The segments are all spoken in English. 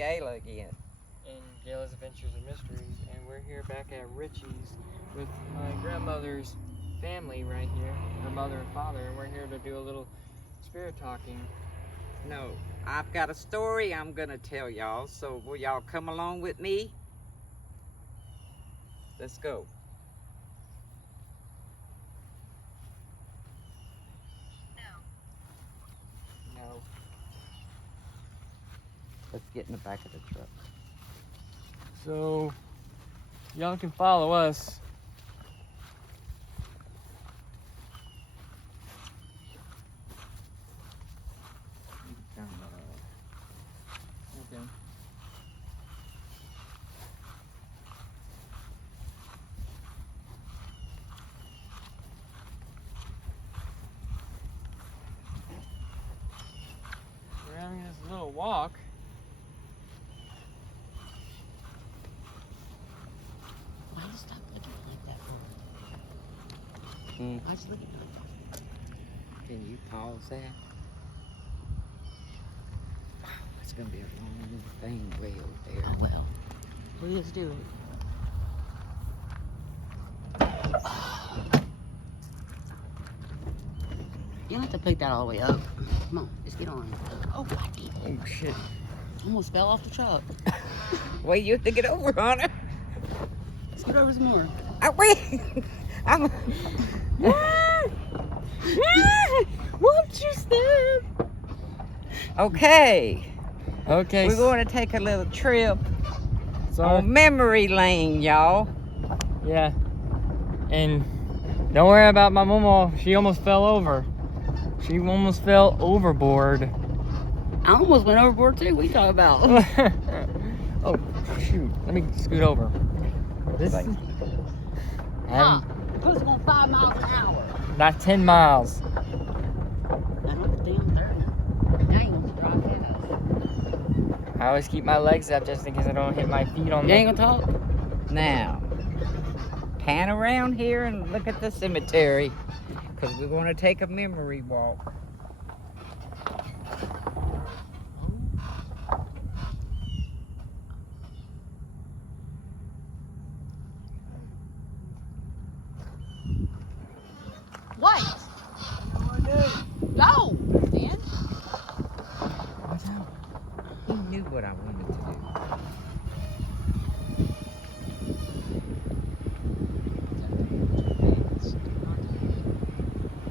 Gayla again. And Gayla's Adventures and Mysteries, and we're here back at Richie's with my grandmother's family right here, her mother and father, and we're here to do a little spirit talking. No, I've got a story I'm gonna tell y'all, so will y'all come along with me? Let's go. No. Let's get in the back of the truck. So, y'all can follow us. Okay. We're having this little walk. Why you stop looking like that for? Hmm. Why'd you look at me? Can you pause that? Wow, it's gonna be a long thing way over there. Oh well. Please do it. You don't have to pick that all the way up. Come on, just get on. Oh, I did. Oh shit. Almost fell off the truck. Wait, you have to get over on her. Scoot over some more. Wait. I'm. Won't you stop? Okay. Okay. We're going to take a little trip So, on memory lane, y'all. yeah. And don't worry about my mama. She almost fell over. She almost fell overboard. I almost went overboard too. What are you talking about? Oh, shoot. Let me scoot over. This is... Huh. It was going 5 miles an hour. Not 10 miles. Damn 30. Now you want to drive fast. I always keep my legs up just in case I don't hit my feet on You ain't gonna talk? Now, pan around here and look at the cemetery, because we're going to take a memory walk. Wait. Go. Dan. He knew what I wanted to do.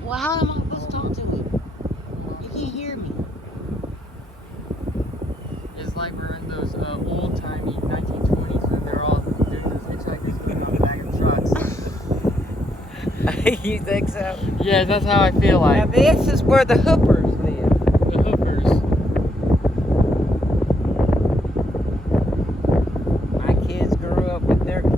Well, how am I supposed to talk to you? You can't hear me. It's like we're in those old-timey 1920s when they're all doing those hitchhikers putting on the back of trucks. You think so? Yeah, that's how I feel Now like. this is where the Hoopers live. The hookers. My kids grew up with their kids.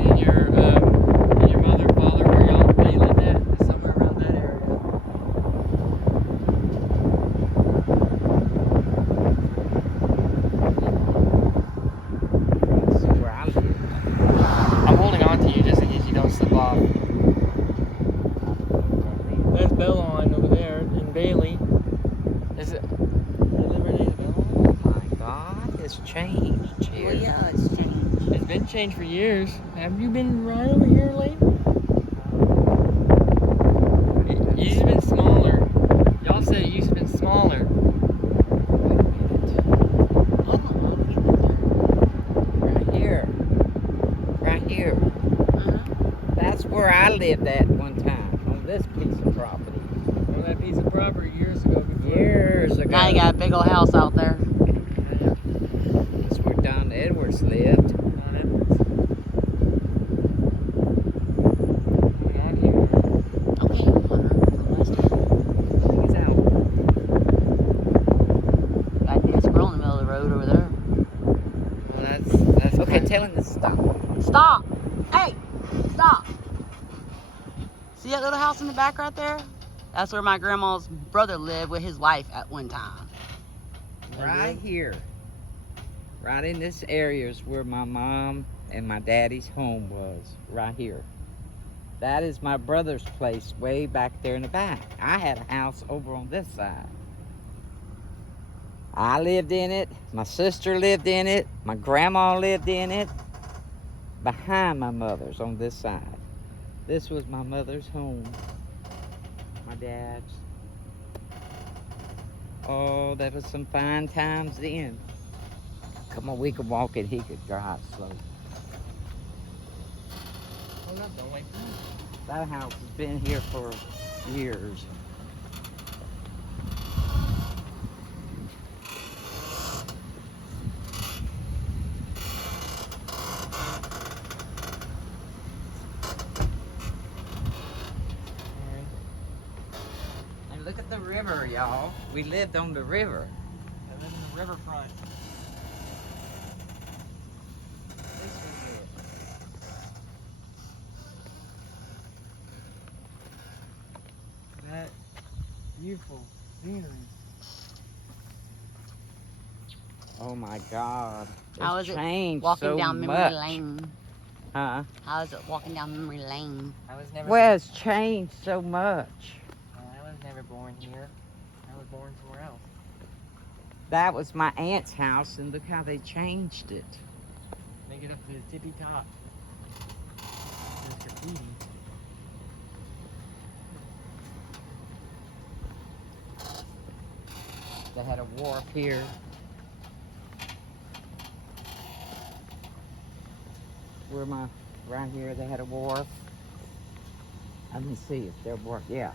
And your mother and father, where y'all they lived at, is somewhere around that area. This is where I live. I'm holding on to you just in case you don't slip off. There's Bellon over there in Bailey. Is it? Liberty Bellon? Oh my God, it's changed here. Well, yeah, it's changed. It's been changed for years. Have you been right over here lately? It used to been smaller. Y'all said it used to been smaller. Wait a minute. I don't know if people there. Right here. Right here. Uh-huh. That's where I lived at one time, on this piece of property. On that piece of property years ago. Before. Years ago. Now you got a big old house out there. That's where Don Edwards lived. On Edwards. Coming out here. Okay, Hunter, from West End. He's out. Got this girl in the middle of the road over there. Well, that's Okay, tell him to stop. Stop! Hey! Stop! See that little house in the back right there? That's where my grandma's brother lived with his wife at one time. Right here. Right in this area is where my mom and my daddy's home was. Right here. That is my brother's place way back there in the back. I had a house over on this side. I lived in it. My sister lived in it. My grandma lived in it. Behind my mother's on this side. This was my mother's home. My dad's. Oh, that was some fine times then. Come on, we could walk it. He could drive slow. Hold up, don't wait for me. That house has been here for years. And look at the river, y'all. We lived on the river. I live in the riverfront. This was it. That beautiful scenery. Oh my God. How It's is it changed walking so down memory much. lane? Huh? How is it walking down memory lane? I was never. Well, it's changed so much. I was never born here. I was born somewhere else. That was my aunt's house, and look how they changed it. Make it up to the tippy top. There's graffiti. They had a wharf here. Right here, they had a wharf. Let me see if their wharf, yeah.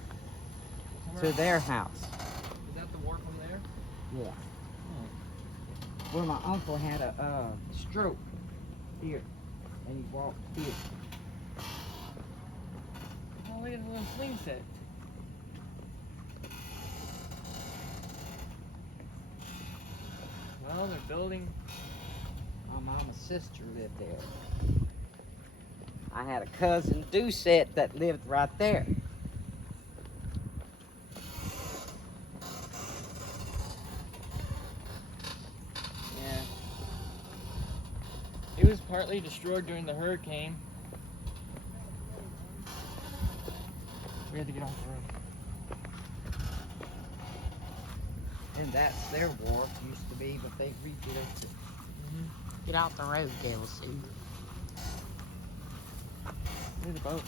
To their house, Is that the wharf from there? yeah. Where my uncle had a stroke here, and he walked here. Oh, look at the little swing set. Well, they're building. My mama's sister lived there. I had a cousin, Doucette, that lived right there. Yeah. It was partly destroyed during the hurricane. We had to get off the road. And that's their wharf, used to be, but they rebuilt it. Get out the road, Gail Sue. There's a boat.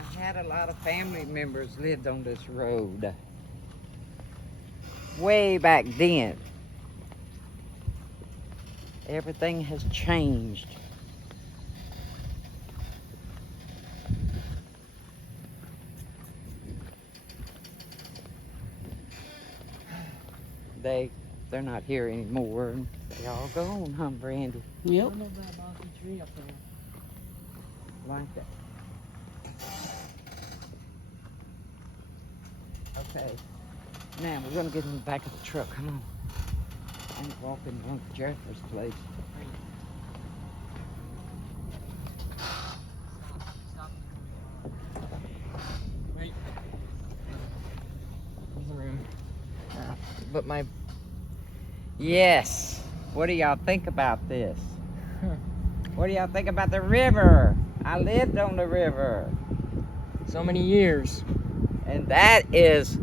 I had a lot of family members lived on this road. Way back then. Everything has changed. They're not here anymore. They all gone, huh, Brandy? Yep. Look at that bossy tree up there. Like that. Okay. Now we're gonna get in the back of the truck. Come on. I'm walking Uncle Jeffrey's place. Stop. Wait. There's the room. But my Yes. What do y'all think about this? What do y'all think about the river? I lived on the river. so many years. And that is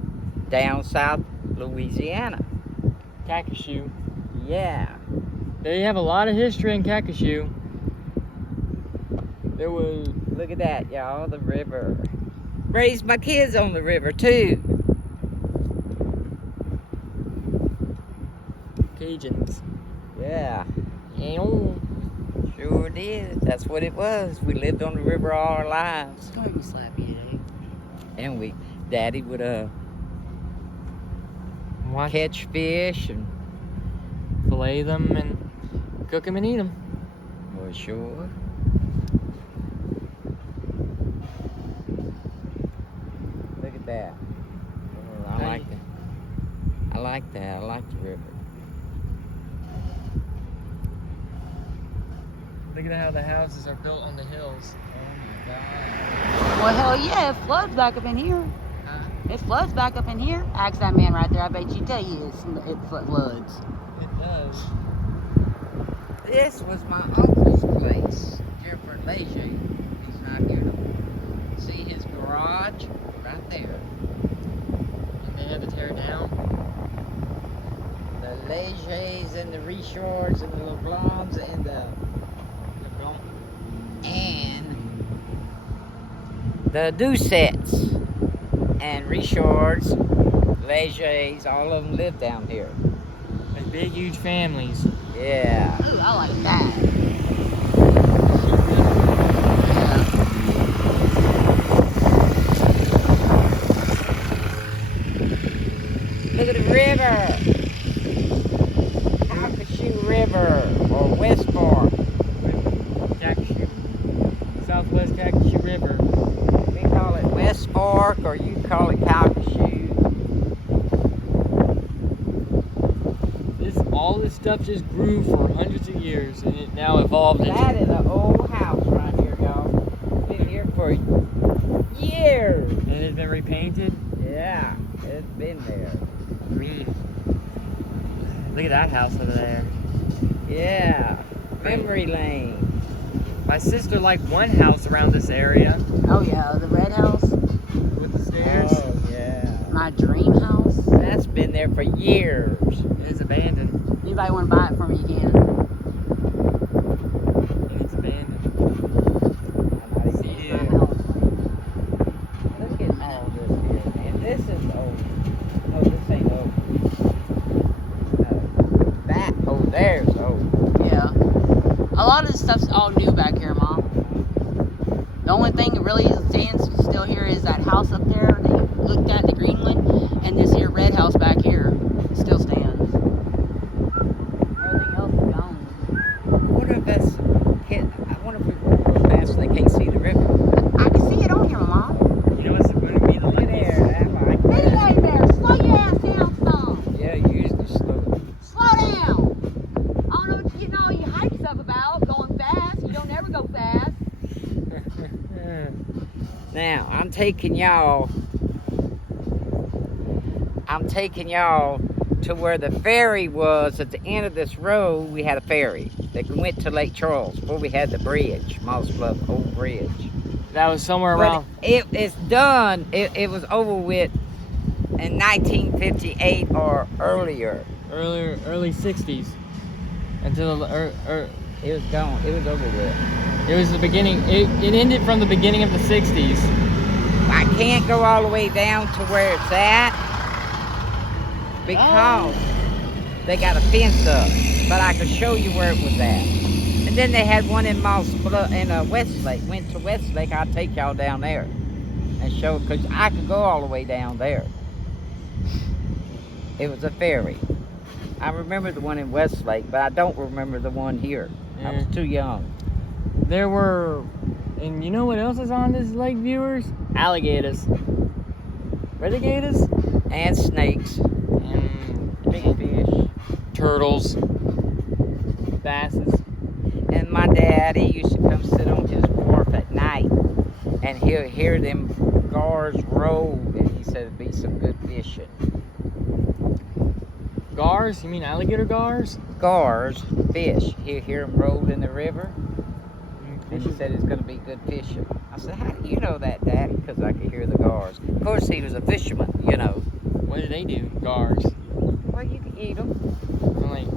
down south Louisiana. Calcasieu. Yeah. They have a lot of history in Calcasieu. There was Look at that, y'all, the river. Raised my kids on the river, too. Cajuns. Yeah, Ew. sure did. That's what it was. We lived on the river all our lives. Don't make me slap you today. And Daddy would Watch catch fish and, fillet them and cook them and eat them. well, sure. Look at that. Oh, I like that. I like that. I like the river. Look at how the houses are built on the hills. Oh my God. Well, hell yeah, it floods back up in here. It floods back up in here. Ask that man right there. I bet you tell you it floods. It does. This was my uncle's place, Jeffrey Leger. He's not here no more. See his garage right there. And they had to tear it down. The Legers and the Richards and the LeBlancs and the Doucets and Richards, Legers, all of them live down here. Like big, huge families. Yeah. Ooh, I like that. Look at the river. Calcasieu River or West Fork. Calcasieu. Southwest Calcasieu River. We call it West Fork or you call it Calcasieu. All this stuff just grew for hundreds of years, and it now evolved into... That is an old house right here, y'all. Been here for years. And it's been repainted. Yeah, it's been there. Green. Look at that house over there. Yeah, memory lane. My sister liked one house around this area Oh yeah, the red house. with the stairs. Oh, yeah. My dream house. That's been there for years. It's abandoned. Anybody want to buy it for me, you can. And it's abandoned. Yeah. Look at all this here, man. This is old. Oh, this ain't old. There's old. Yeah. A lot of this stuff's all new back here, Mom. The only thing that really stands still here is that house up there that you looked at, the green one, and this here red house back here still stands. Everything else is gone. I wonder if we walk real fast so they can't see the river. I can see it on here, Mom. You know what's going to be the Look at luckiest? there, that like Hey that. there, slow your ass down some. Yeah, you usually slow. Slow down. I don't know what you're getting all your hype stuff about, going fast. You don't ever go fast. Now, I'm taking y'all to where the ferry was. At the end of this road, we had a ferry that went to Lake Charles before we had the bridge, Moss Bluff Old Bridge. That was somewhere But around... it's done. It was over with in 1958 or earlier. early 60s. Until... It was gone. It was over with. it was the beginning... It ended from the beginning of the 60s. I can't go all the way down to where it's at because they got a fence up. But I could show you where it was at. And then they had one in Moss Bluff in Westlake. Went to Westlake. I'll take y'all down there and show because I could go all the way down there. It was a ferry. I remember the one in Westlake, but I don't remember the one here. I was too young. There were... And you know what else is on this lake, viewers? Alligators. Alligators? And snakes. And Big fish. turtles. Basses. And my daddy used to come sit on his wharf at night and he'll hear them gars roll, and he said it'd be some good fishing. Gars? You mean alligator gars? Gars, fish. He'll hear them roll in the river, and he said it's going to be good fishing. I said, how do you know that, Daddy? Because I could hear the gars. Of course, he was a fisherman, you know. What do they do? Gars. Well, you can eat them. I'm like,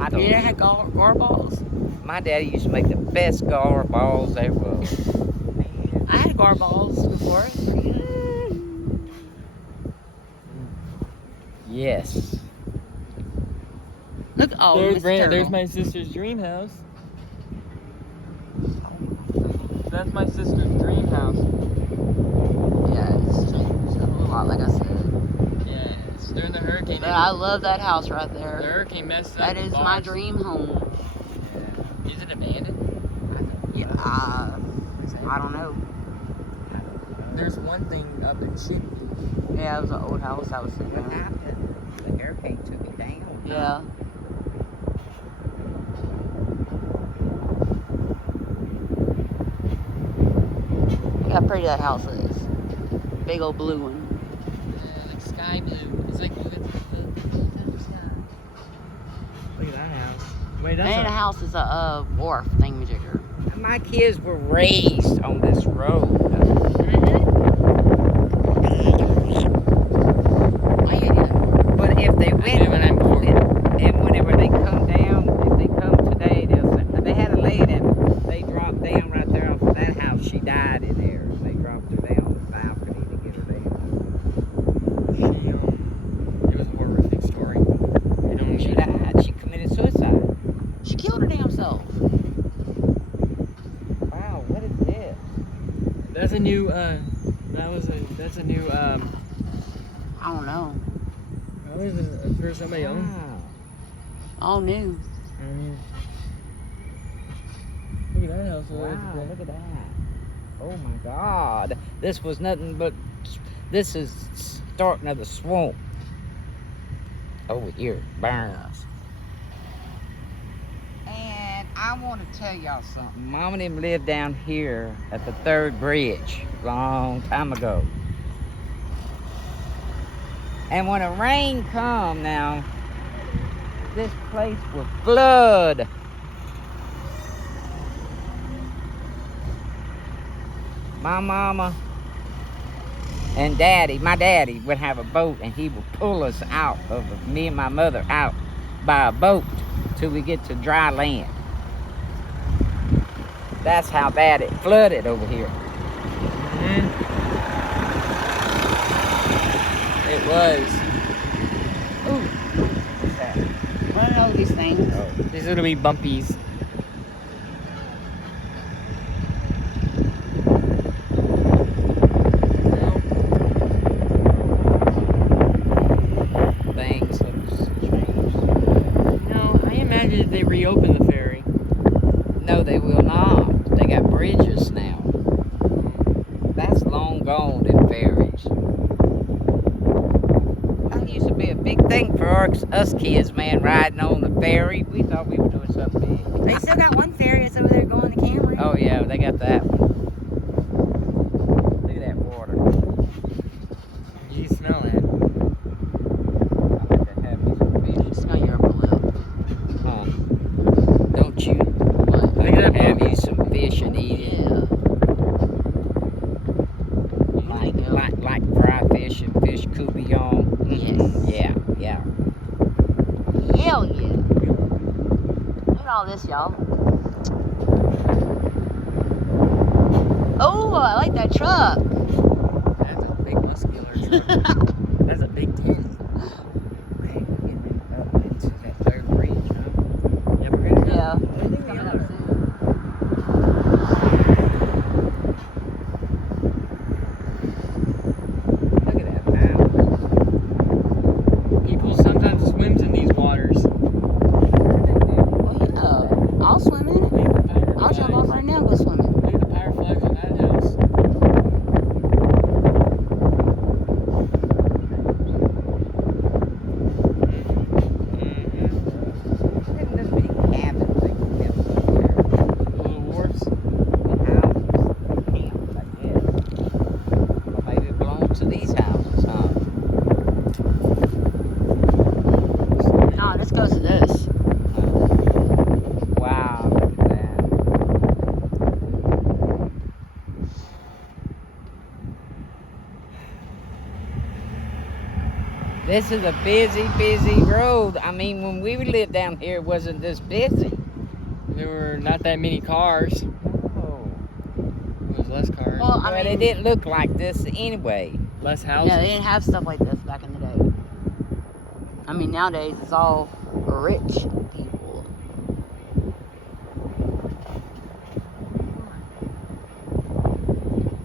I don't You eat ever had gar balls? My daddy used to make the best gar balls there was. I had gar balls before. Yes. Look, oh, there's, Mr. there's Turtle. my sister's dream house. That's my sister's dream house. Yeah, it's changed a lot, like I said. Yeah, it's during the hurricane. But I love that house right The there. hurricane messed up. That the is my bars. dream home. Yeah. Is it abandoned? Yeah, I don't know. There's one thing up that should be. Yeah, it was an old house I was sitting What in. happened? The hurricane took it down. Yeah. Look how pretty that house is. big old blue one. Like sky blue. It's like the sky. Look at that house. Wait, that's And the house is a wharf thingamajigger. My kids were raised on this road. But if they went, and whenever they come down, if they come today, they'll say, they had a lady that they dropped down right there off of that house. She died in there. They dropped her down on the balcony to get her down. It was a horrific story. She died. She committed suicide. She killed her damn self. Wow, what is this? That's a new, that's a new, I don't know. how is it for somebody else? Wow. All new. I mean, look at that house. Wow, look at that. Oh my God. This was nothing but, this is starting of the swamp. Over here, burns. And I want to tell y'all something. Mom and them lived down here at the 3rd bridge long time ago. And when a rain come now, this place will flood. My mama and daddy, my daddy would have a boat and he would pull us out of, me and my mother out by a boat till we get to dry land. That's how bad it flooded over here. It was. Ooh. What's that? I don't know these things. Oh. These are gonna be bumpies. Things have changed. No, I imagine if they reopen the ferry. No, they will not. They got bridges now. That's long gone, them ferries. That used to be a big thing for us kids, man, riding on the ferry. We thought we were doing something big. They still got one ferry that's over there going to Camry. Oh yeah, they got that one. Look at that water. You smell that? I bet that have me some fish. Smell your upper lip. Huh? Don't you? What? Look at that Have bumpy. you some fish and eat it? Yeah. Like fried fish and fish coupillon. Yes. Yeah, yeah. Hell yeah. Look at all this, y'all. Oh, I like that truck. That's a big muscular truck. That's a big tent. Okay, we're getting up into that 3rd bridge, huh? Yeah, we're gonna go. Yeah. I think we Coming up are. soon. Look at that mountain. People sometimes swims in these waters. Oh yeah. I'll swim in it. Look at the pirate I'll jump flags. off right now and go swimming. Look at the pirate flags on that house. Look at this big cabin they built up here. Little wharfs. Houses, camps, I guess. Or maybe it belongs to these houses, huh? No, this goes to this. Wow, look at that. This is a busy, busy road. I mean, when we lived down here, it wasn't this busy. There were not that many cars. Oh. There was less cars. Well, I But mean, it didn't look like this anyway. Less houses. yeah, they didn't have stuff like this back in the day. I mean, nowadays it's all rich people.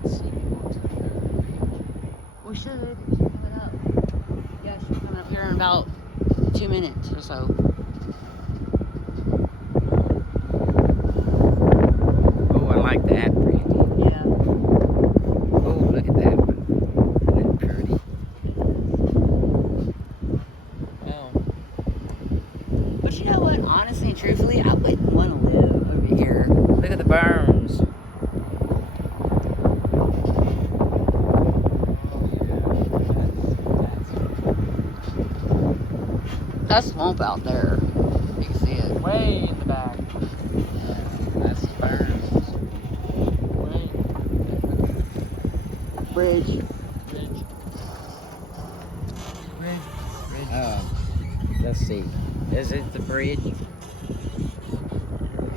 Let's see. We should. She's coming up. Yeah, she's coming up here in about 2 minutes or so. Oh, I like that, Brandy. Yeah. Oh, look at that one. Isn't that pretty? Oh. But you know what? Honestly and truthfully, I wouldn't want to live over here. Look at the berms. That's swamp out there. You can see it. Way in the back. That's the Burns. Way. Bridge. Bridge. Let's see. Is it the bridge?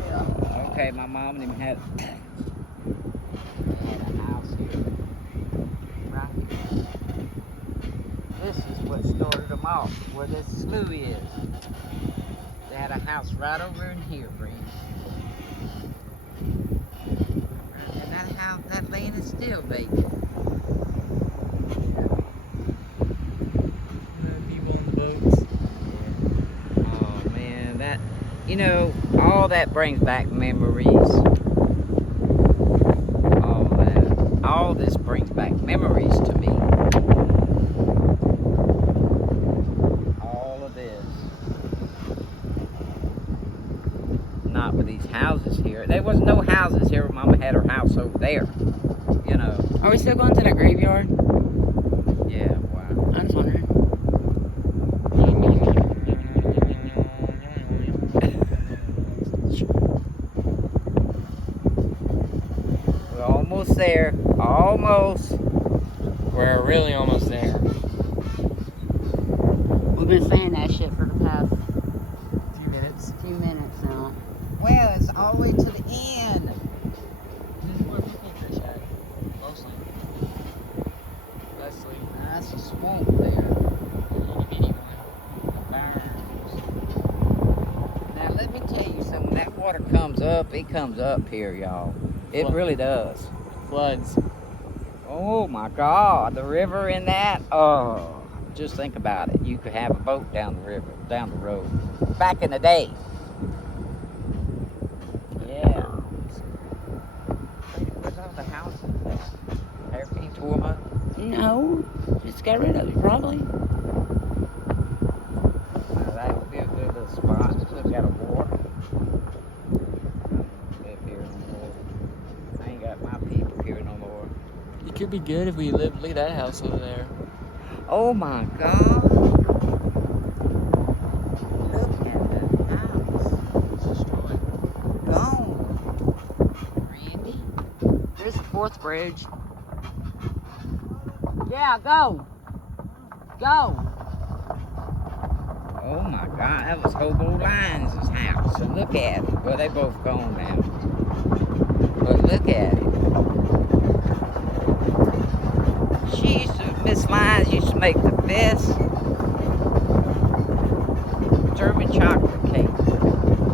Yeah. Okay, my mom and him had a house here. Right here. This is what started them off, where this slough is. They had a house right over in here, Bree. And that house, that land is still vacant. People on the boats. Oh man, that, you know, all that brings back memories. All this brings back memories to me. All of this. Not with these houses here. There was no houses here when Mama had her house over there. You know. Are we still going to that graveyard? Yeah, wow. I'm just wondering. We're almost there. Almost. We're really almost there. We've been saying that shit for the past Few minutes. few minutes now. Well, it's all the way to the end. This is where people fish at. Mostly. Leslie. That's a swamp there. Itty bitty one. Burns. Now let me tell you something. That water comes up. It comes up here, y'all. It What? really does. Floods. Oh my God, the river in that. Oh, just think about it. You could have a boat down the river, down the road. Back in the day. Yeah. Where's all the houses at? Hurricane tore 'em up. No, just got rid of it probably. That would be a good little spot. We've got a water. Live here no more. I ain't got my people here no more. It could be good if we lived. Look at that house over there. Oh my God. Look at the house. It's destroyed. Gone. Randy. There's the fourth bridge. Yeah, go. Go. Oh my God, that was Hobo Lyons' house. And look at it. Well, they both gone now. But look at it. Miss Lyons used to make the best German chocolate cake.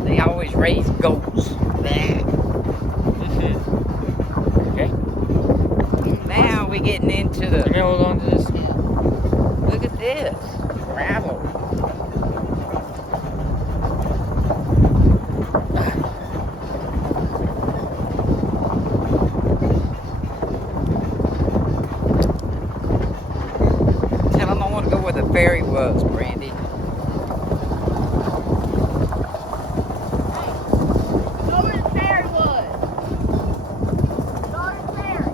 They always raised goats. There. Okay. Now we're getting into I'm gonna the. hold on to this. Look at this. Gravel. Tell them I want to go where the ferry was, Brandy. Go where the ferry was. Go where the ferry.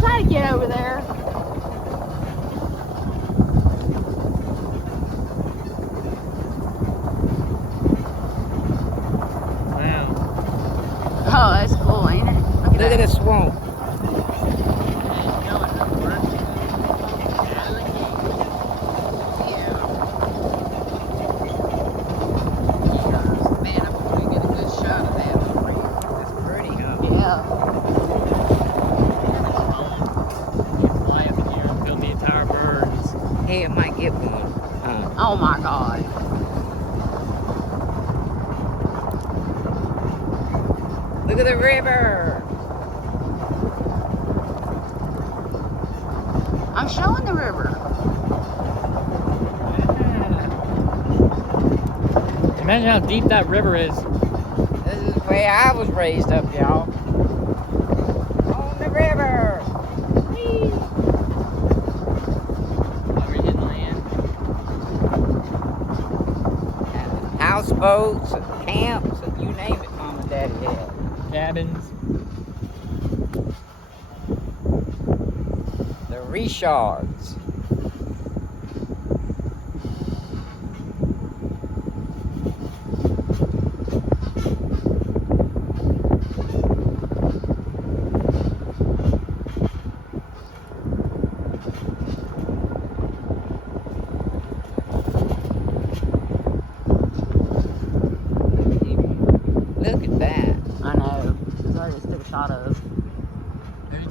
Try to get over there. Wow. Oh, that's cool, ain't it? Look at the swamp. Man, I'm going to get a good shot of that. That's pretty, huh? Yeah. Fly up in here and fill the entire birds. Hey, I might get one. Oh my God. Look at the river. I'm showing the river. Imagine how deep that river is. This is the way I was raised up, y'all. On the river. Whee! Are we hitting land? And houseboats and camps and you name it, Mom and Daddy had. Cabins. The Richards.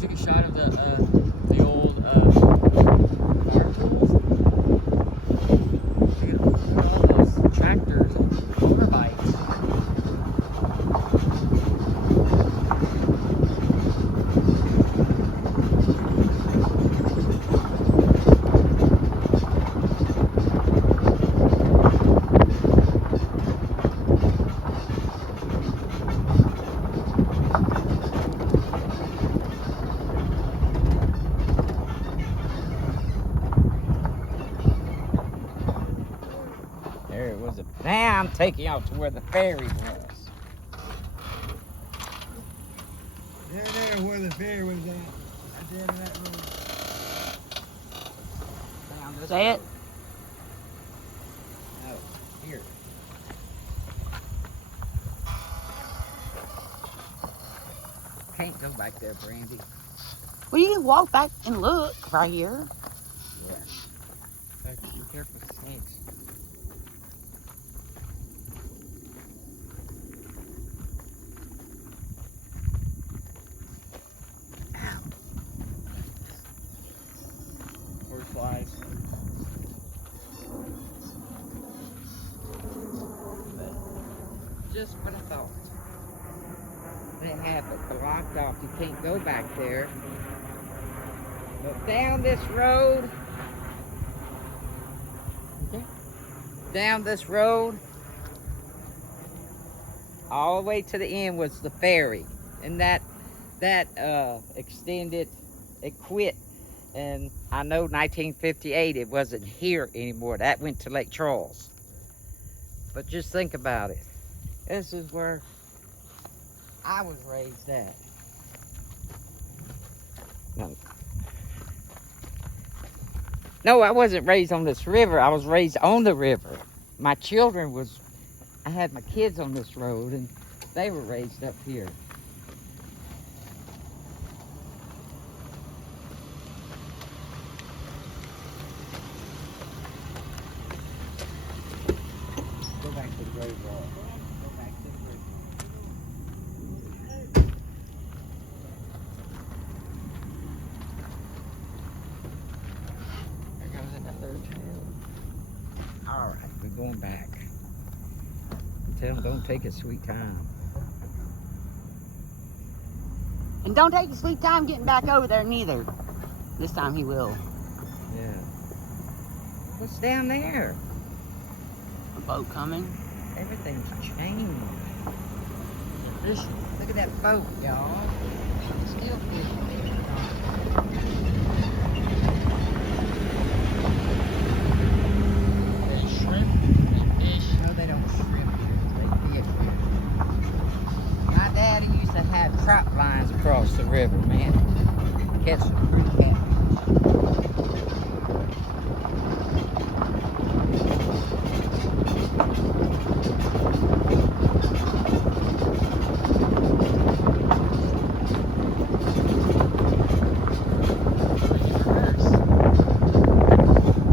took a shot of the old farm tools. Look at all those tractors and motorbikes. There it was. Now I'm taking y'all to where the ferry was. There, where the ferry was at. Right there in that road. Down this Say it. road. No, here. Can't go back there, Brandy. Well, you can walk back and look right here. Yeah. Be careful with snakes. Or flies. But just what I thought. They have it blocked off. You can't go back there. But down this road, Okay. down this road, all the way to the end was the ferry. And that extended, it quit. And I know 1958 it wasn't here anymore. That went to Lake Charles. But just think about it. This is where I was raised at. No, I wasn't raised on this river. I was raised on the river. My children was, I had my kids on this road and they were raised up here. Go back to the road wall. Go back to the road wall. There goes another trail. All right, we're going back. Tell them don't take a sweet time. And don't take a sweet time getting back over there neither. This time he will. Yeah. What's down there? A boat coming. Everything's changed. They're fishing. Look at that boat, y'all. Still fishing. They shrimp and fish. No, they don't shrimp here. They fish here. My daddy used to have trap lines across the river, man. Catch some pretty catfish.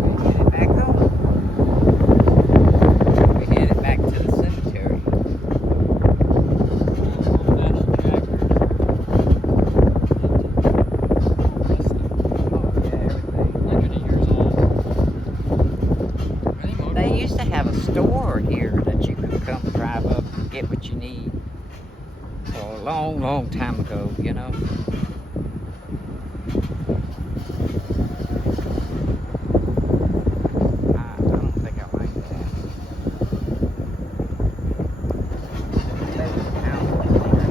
We headed back home. We headed back to the cemetery. Oh, yeah, everything. They used to have a store here that you could come drive up and get what you need. A long, long time ago, you know. I don't think I like that. There's a house up there.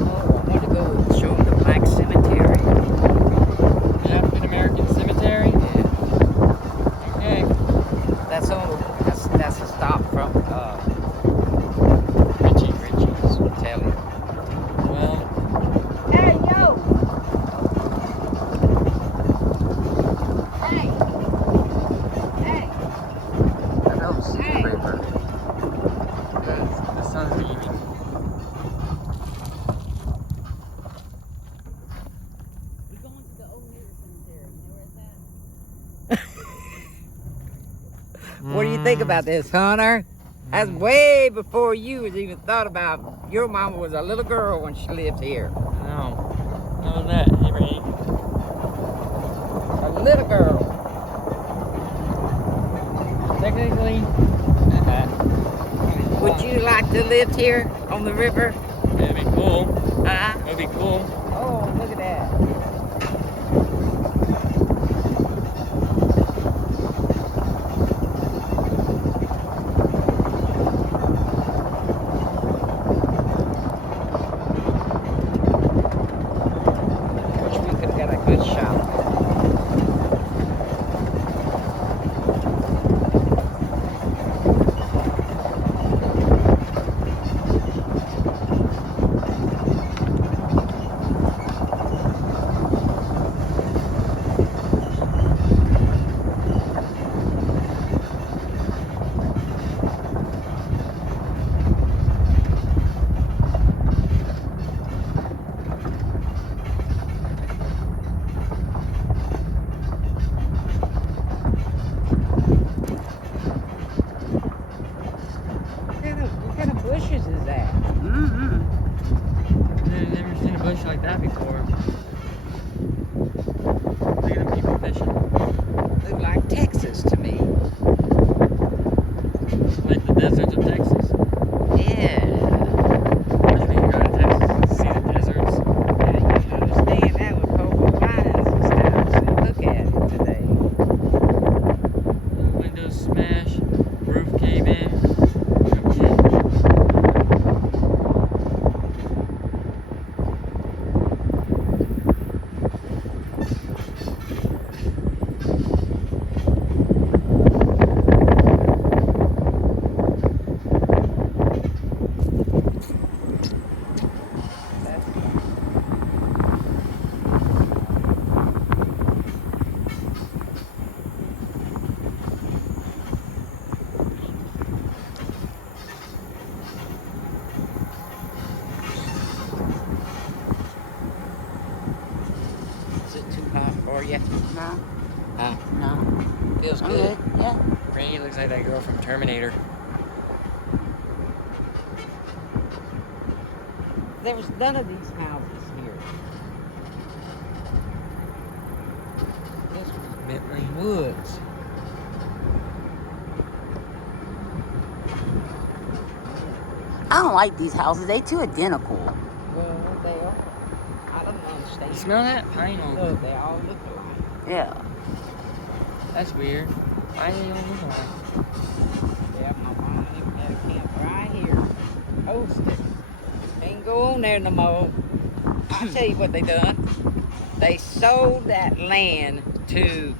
Oh, I want to go show them the Black Cemetery. What do you think about this, Hunter? That's way before you was even thought about. Your mama was a little girl when she lived here. No. How was that? Hey, Ray. A little girl. Technically, Would you like to live here on the river? it'd be cool. Uh-huh. It'd be cool. Oh, look at that. Wish we could have got a good shot. What kind of bushes is that? Mm-hmm. I've never seen a bush like that before. Look at them people fishing. Look like Texas to me. Like the deserts of Texas. Yeah. Wish we could go to Texas and see the deserts. Yeah, you can understand that with cocoa vines and stuff. So look at it today. Windows smash, roof cave in. Is it too hot for you? No. Huh? No. Feels I'm good. good. Yeah. Rainy looks like that girl from Terminator. There was none of these houses here. This was Bentley. woods. I don't like these houses. They too identical. Well, they are. I don't understand. You smell that? Pine oak. Look, they all look alike. Yeah. That's weird. Why do they all look alike? Yeah, my mom lived at a camp right here. Hosted. Ain't go on there no more. I'll tell you what they done. They sold that land to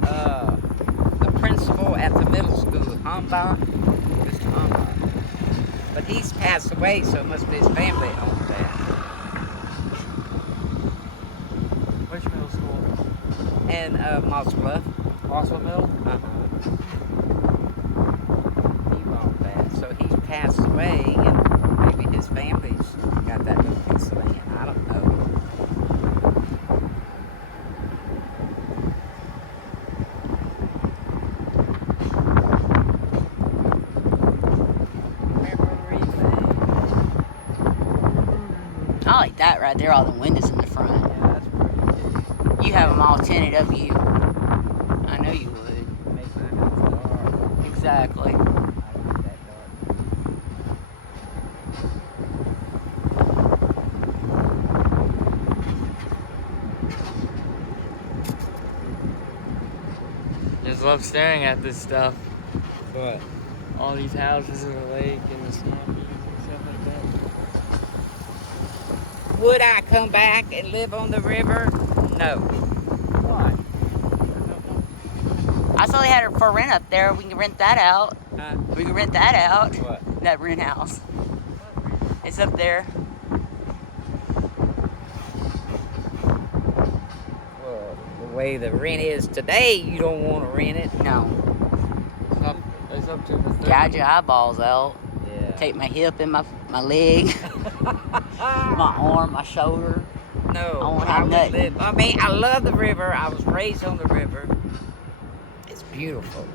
the principal at the middle school, Humbach, Mr. Humbach. But he's passed away, so it must be his family owned that. Which middle school? And Moss Bluff. Rossville? He bought that, so he's passed away, and maybe his family's got that little piece of land. I don't know. Memory lane. I like that right there. All the windows in the front. Yeah, that's pretty too. You have them all tinted up. You. I know you would. Make my house dark. Exactly. I like that dark. Just love staring at this stuff. But All these houses in the lake and the swampies and stuff like that. would I come back and live on the river? No. Why? I saw they had it for rent up there. We can rent that out. Huh? We can rent that out. What? That rent house. It's up there. Well, the way the rent is today, you don't want to rent it. No. It's up to the 30. Gouge your eyeballs out. Yeah. Take my hip and my leg, my arm, my shoulder. No, I won't have would nothing. live. I mean, I love the river. I was raised on the river. It's beautiful.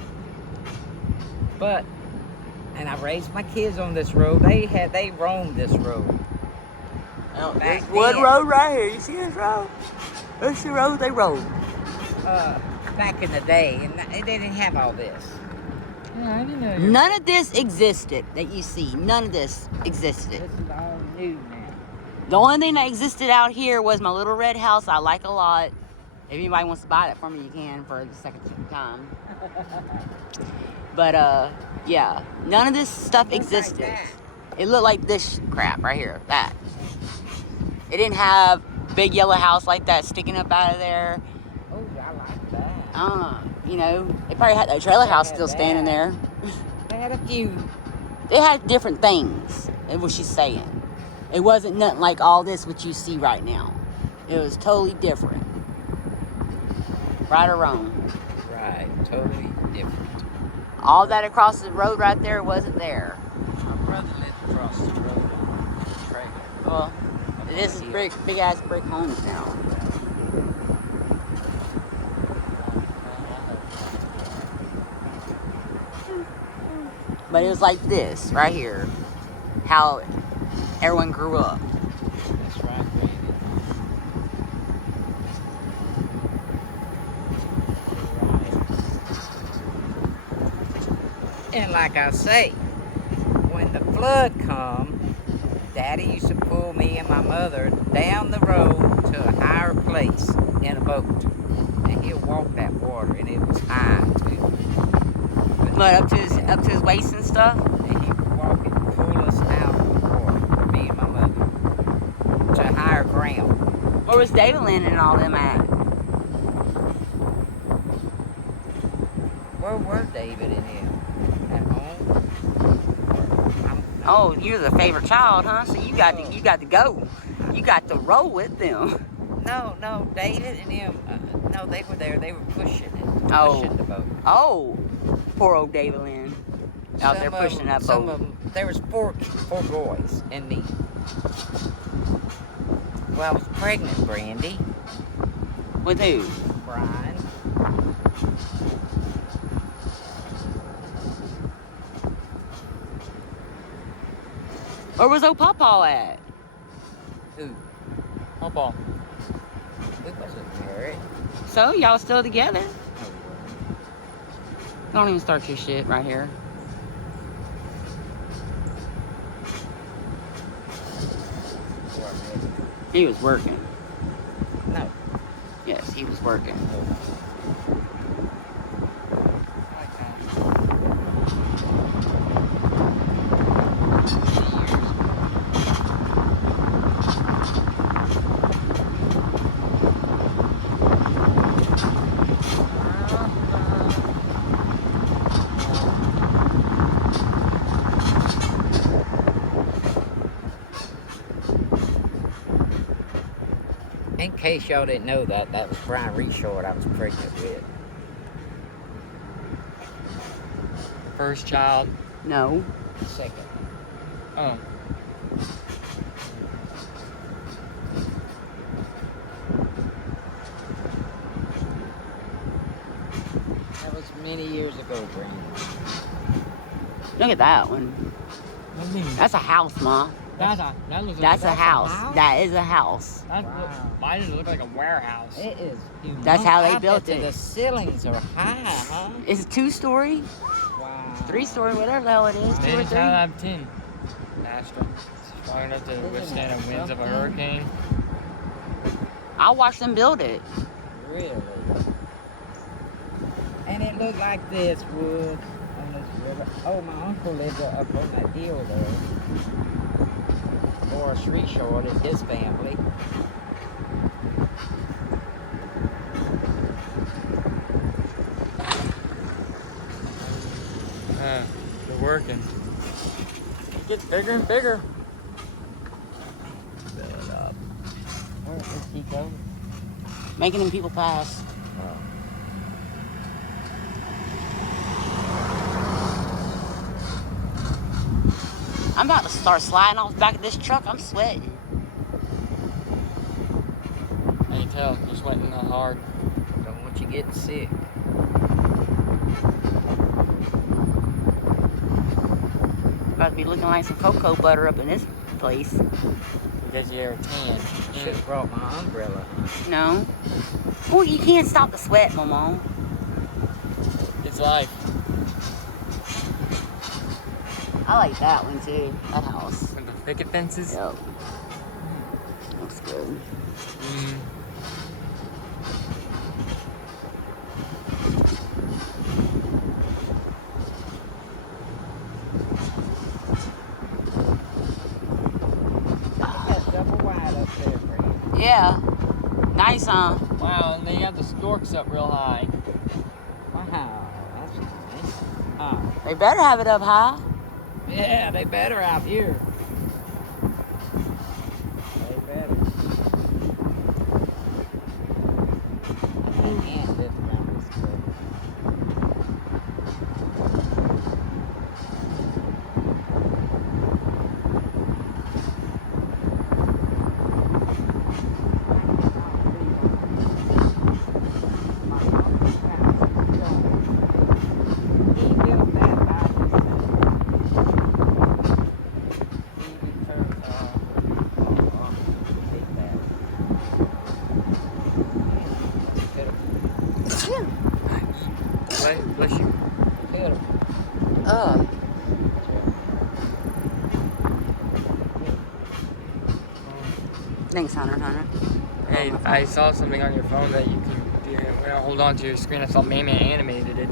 But, and I raised my kids on this road. They roamed this road. Oh, Back there's one then. road right here. You see this road? That's the road they rode. Back in the day, and they didn't have all this. Yeah, I didn't know. None of this existed that you see. None of this existed. This is all new now. The only thing that existed out here was my little red house I like a lot. If anybody wants to buy that for me, you can for the second time. But, yeah. None of this stuff It looked like existed. that. It looked like this crap right here. That. It didn't have big yellow house like that sticking up out of there. Oh, I like that. You know, they probably had that trailer house had still standing there. They had a few. They had different things, is what she's saying. It wasn't nothing like all this what you see right now. It was totally different. Right or wrong. Right, totally different. All that across the road right there wasn't there. My brother lived across the road on a trailer. Well, this is big ass brick homes now. But it was like this right here. How everyone grew up. That's right, Randy. And like I say, when the flood come, Daddy used to pull me and my mother down the road to a higher place in a boat. And he'll walk that water, and it was high too. But up to his waist and stuff. And he would walk and pull us out of the water, me and my mother, to higher ground. Where was David Lynn and all them at? Where were David and him? At home? Oh, you're the favorite child, huh? So you got to go. You got to roll with them. No, David and him, no, they were there. They were pushing it. Oh. Pushing the boat. Oh, poor old David Lynn. Out there Some of pushing them- that Some boat. of them, there was four boys and me. Well, I was pregnant, Brandy. With who? Brian. Where was old Pawpaw at? Who? Football. We wasn't married. So, y'all still together? Don't even start your shit right here. He was working. No. Yes, he was working. In case y'all didn't know that was Brian Reshort I was pregnant with. First child. No. Second. Oh. That was many years ago, Brandy. Look at that one. What do you mean? That's a house, Ma. That looks That's a like house. house? That is a house. That Wow. Why does it look like a warehouse? It is humongous. That's how they I built bet you it. The ceilings are high, huh? It's a 2-story, Wow. 3-story, whatever the hell it is. 2 They or just 3. have 10. Astra. It's strong enough to withstand the winds of a hurricane. I watched them build it. Really? And it looked like this, Woods, on this river. Oh, my uncle lived up on that hill there. Boris Reshort and his family. They're working. It gets bigger and bigger. Where is he going? Making them people pass. I'm about to start sliding off the back of this truck. I'm sweating. I can tell. You're sweating hard. Don't want you getting sick. About to be looking like some cocoa butter up in this place. Because you're tan. Should have brought my umbrella. No. Well, you can't stop the sweat, Mama. It's life. I like that one too. That house. With the picket fences. Yep. Looks good. Mm. That's double wide up there, Brandon. Yeah. Nice, huh? Wow, and they have the storks up real high. Wow, that's nice. They better have it up high. Yeah, they better out here. They better. I can't live around this place. Bless you. Thanks, Hunter. Hey, I saw something on your phone that you can do. When I hold on to your screen, I saw Man animated it.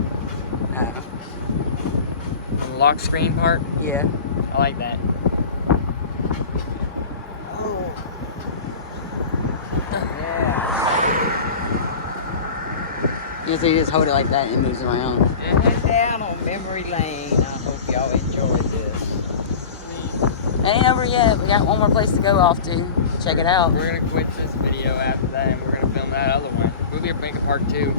The lock screen part. Yeah. I like that. Yeah, so you just hold it like that and it moves around. Head down on memory lane. I hope y'all enjoyed this. It ain't over yet. We got one more place to go off to. Check it out. We're gonna quit this video after that, and we're gonna film that other one. We'll be make a part 2.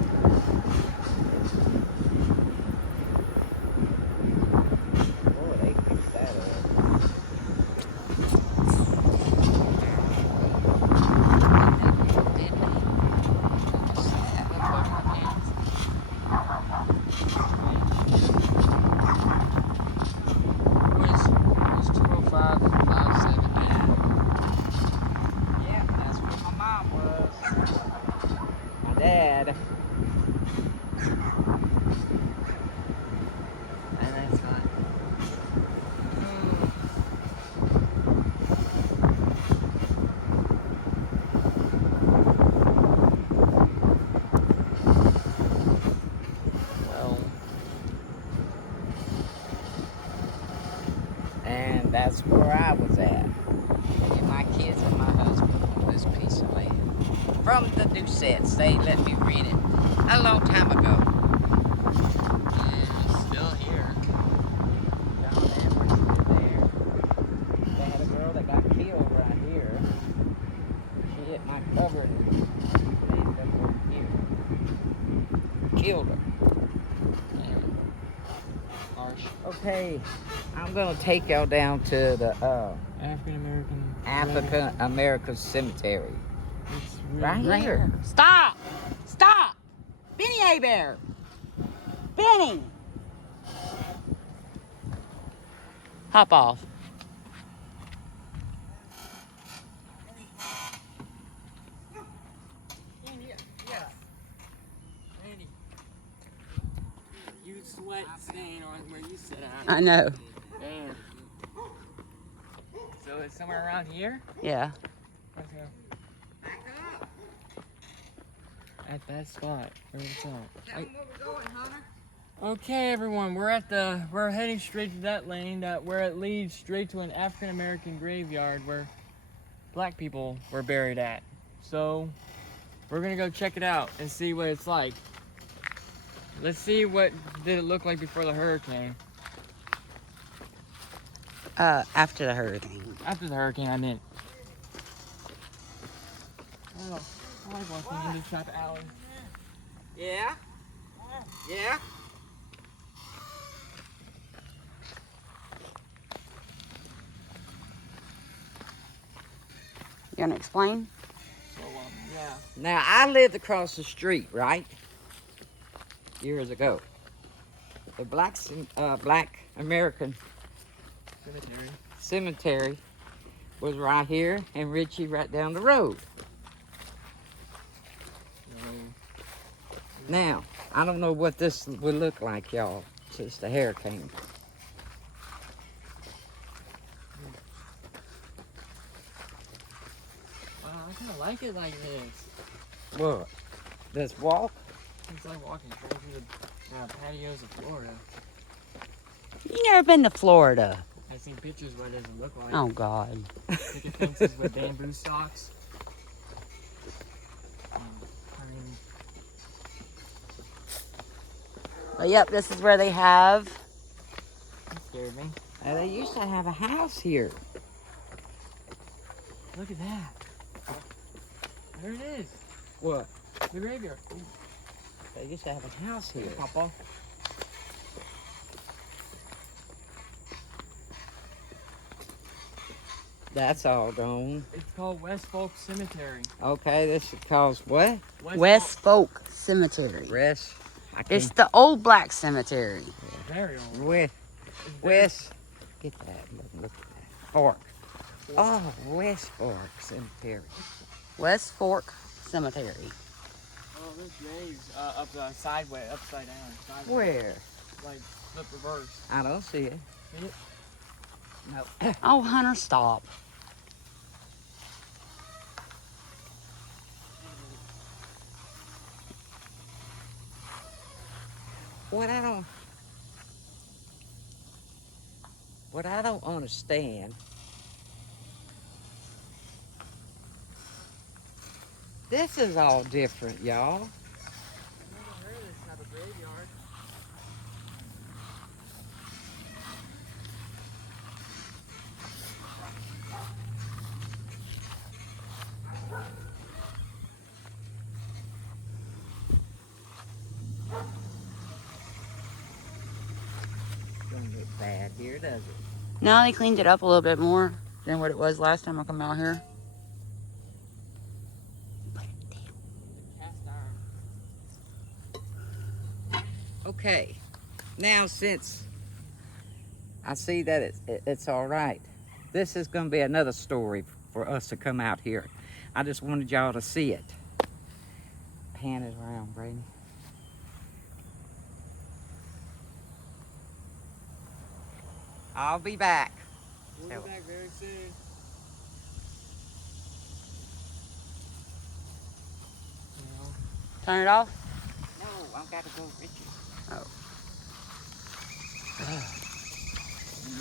Oh, they fixed that up. It was 205.57. Yeah, that's where my mom was. My dad. And that's hot. Well, And that's where I was at. And my kids and my husband on this piece of land. From the Doucettes. They let me read it a long time ago. and still here. John Amherst lived there. They had a girl that got killed right here. She hit my cover and they ended up over here. Killed her. Damn. Harsh. Okay, I'm gonna take y'all down to the African American. African American Cemetery. It's Right Right here. here. Stop! Stop! Benny A. Bear! Benny! Hop off. Randy, you sweat stain on where you sit at. I know. Damn. So it's somewhere around here? Yeah. Let's go. At that spot where it's at. Where we're going, Hunter? Okay, everyone, we're heading straight to that lane where it leads straight to an African American graveyard where black people were buried at. So we're gonna go check it out and see what it's like. Let's see what did it look like before the hurricane. After the hurricane. After the hurricane, I meant. Oh, I like walking into Shop Alley. Yeah? Yeah? You gonna explain? So, yeah. Now, I lived across the street, right? Years ago. The black American Cemetery was right here, and Richie right down the road. Now, I don't know what this would look like, y'all, since the hair came. Wow, I kind of like it like this. What? This walk? It's like walking straight through the patios of Florida. You never been to Florida? I've seen pictures what it doesn't look like. Oh God. Picket fences with bamboo stalks. But yep, this is where they have. That scared me. They used to have a house here. Look at that. There it is. What? The graveyard. Ooh, They used to have a house here. Papa. That's all gone. It's called West Folk Cemetery. Okay, this is called what? West Folk Cemetery. Rest. I It's can't. the old black cemetery. Very old. West. West. Get that. Look at that. Fork. Oh, West Fork Cemetery. West Fork Cemetery. Oh, there's graves upside down. Sideways. Where? Like flip reverse. I don't see it. See it? No. Oh, Hunter, stop. What I don't understand. This is all different, y'all. I've never heard of this type of graveyard. Don't look bad here, does it? No, they cleaned it up a little bit more than what it was last time I come out here. Cast iron. Okay. Now, since I see that it's all right, this is going to be another story for us to come out here. I just wanted y'all to see it. Pan it around, Brady. I'll be back. We'll be back very soon. Turn it off. No, I've got to go, Richard.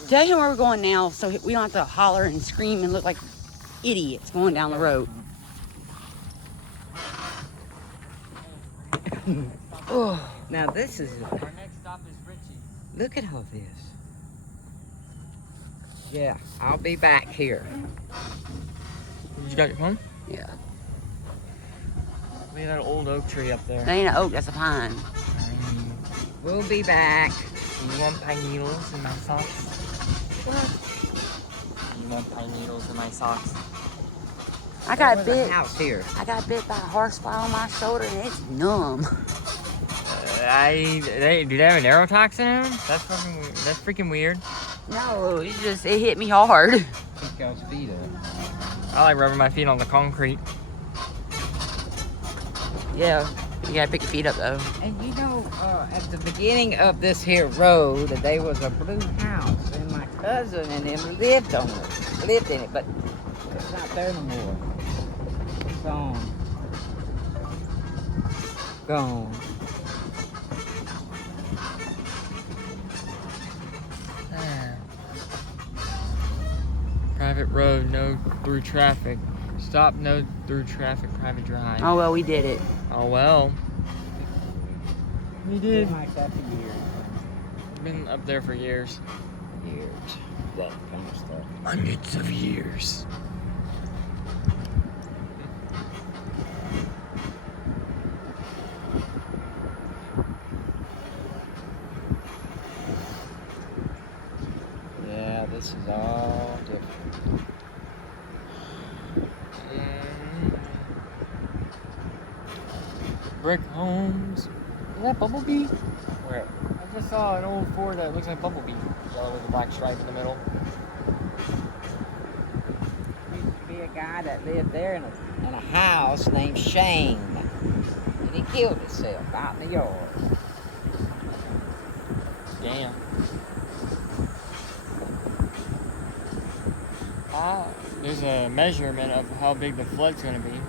Tell him where we're going now so we don't have to holler and scream and look like idiots going down the road. Oh, Now this is, Our next stop is Richie. look at all this. Yeah, I'll be back here. You got your phone? yeah. We have that old oak tree up there. That ain't an oak, that's a pine. We'll be back. You want pine needles in my socks? You want pine needles in my socks? I got There's a bit. house here. I got bit by a horsefly on my shoulder and it's numb. Do they have a neurotoxin in them? That's freaking weird. No, it hit me hard. Keep y'all's feet up. I like rubbing my feet on the concrete. Yeah, you gotta pick your feet up though. And you know, at the beginning of this here road, there was a blue house, and my cousin and them lived in it, but it's not there no more. It's gone. Gone. Private road, no through traffic. Stop, no through traffic, private drive. Oh well, we did it. Oh well. We did. Been like that for years. Been up there for years. Years. That kind of stuff. Hundreds of years. Yeah, this is all different. Brick homes. Is that Bumblebee? Where? just saw an old Ford that looks like Bumblebee, yellow with a black stripe in the middle. Used to be a guy that lived there in a house named Shane. And he killed himself out in the yard. Damn. There's a measurement of how big the flood's gonna be.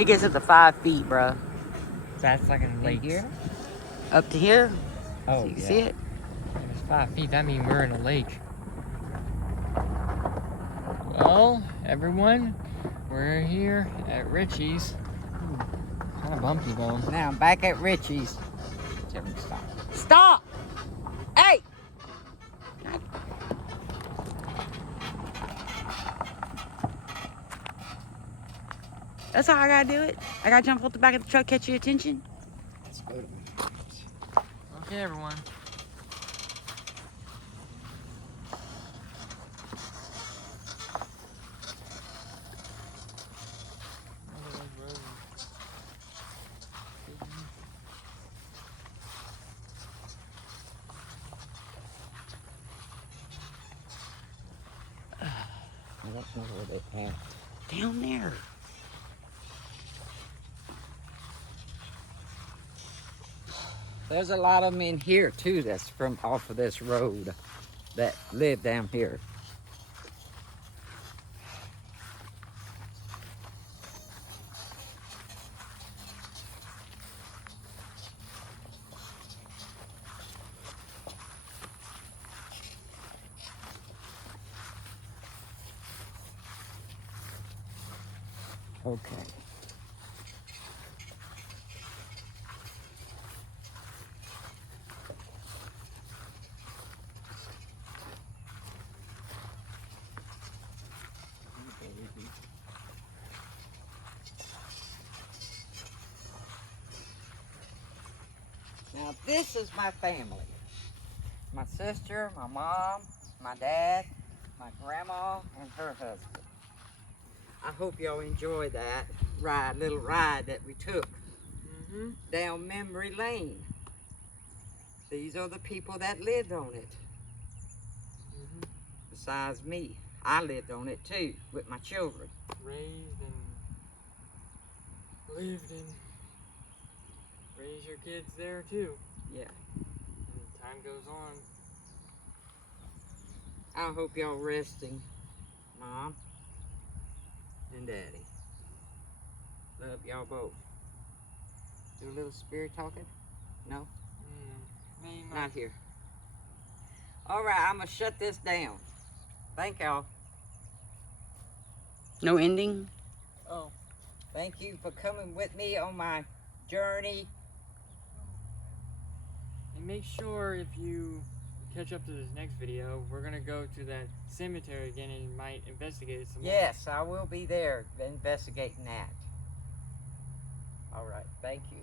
It gets up to 5 feet, bruh. That's like in lakes. Here? Up to here. Oh, So you yeah. see it? If it's 5 feet, that means we're in a lake. Well, everyone, we're here at Richie's. Kind of bumpy though. Now I'm back at Richie's. Tell him to stop. Stop! Hey! That's how I gotta do it. I gotta jump off the back of the truck, catch your attention. Let's go to my house. Okay, everyone. I don't know where they at. Down there. There's a lot of them in here too that's from off of this road that live down here. Okay. Now this is my family. My sister, my mom, my dad, my grandma, and her husband. I hope y'all enjoy that little ride that we took down memory lane. These are the people that lived on it. Besides me, I lived on it too with my children. Raised and lived and raised your kids there too. Yeah. And time goes on. I hope y'all resting, Mom and Daddy. Love y'all both. Do a little spirit talking? No? Not here. All right, I'm gonna shut this down. Thank y'all. No ending? Oh. Thank you for coming with me on my journey. And make sure if you catch up to this next video, we're gonna go to that cemetery again and might investigate it some more. Yes, I will be there investigating that. All right, thank you.